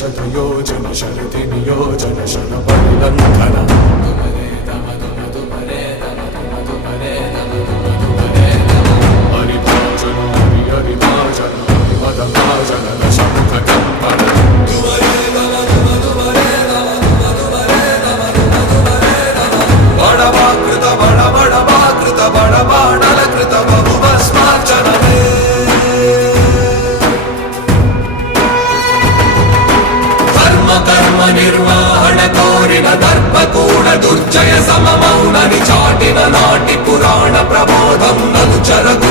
शतयोजन शरति नियोजन शरपरिलङ्घन हरिभाजन हरिभाजन हरिमदभाजन दशमुखकम्पन बडवाकृत बडबडवाकृत बडबाणलकृत बहुभस्मार्चनमे कर्म निर्वहण कोरिन दर्पकूण दुर्जय सममौननि चाटिन नाटि पुराण प्रबोधं ननु चरगु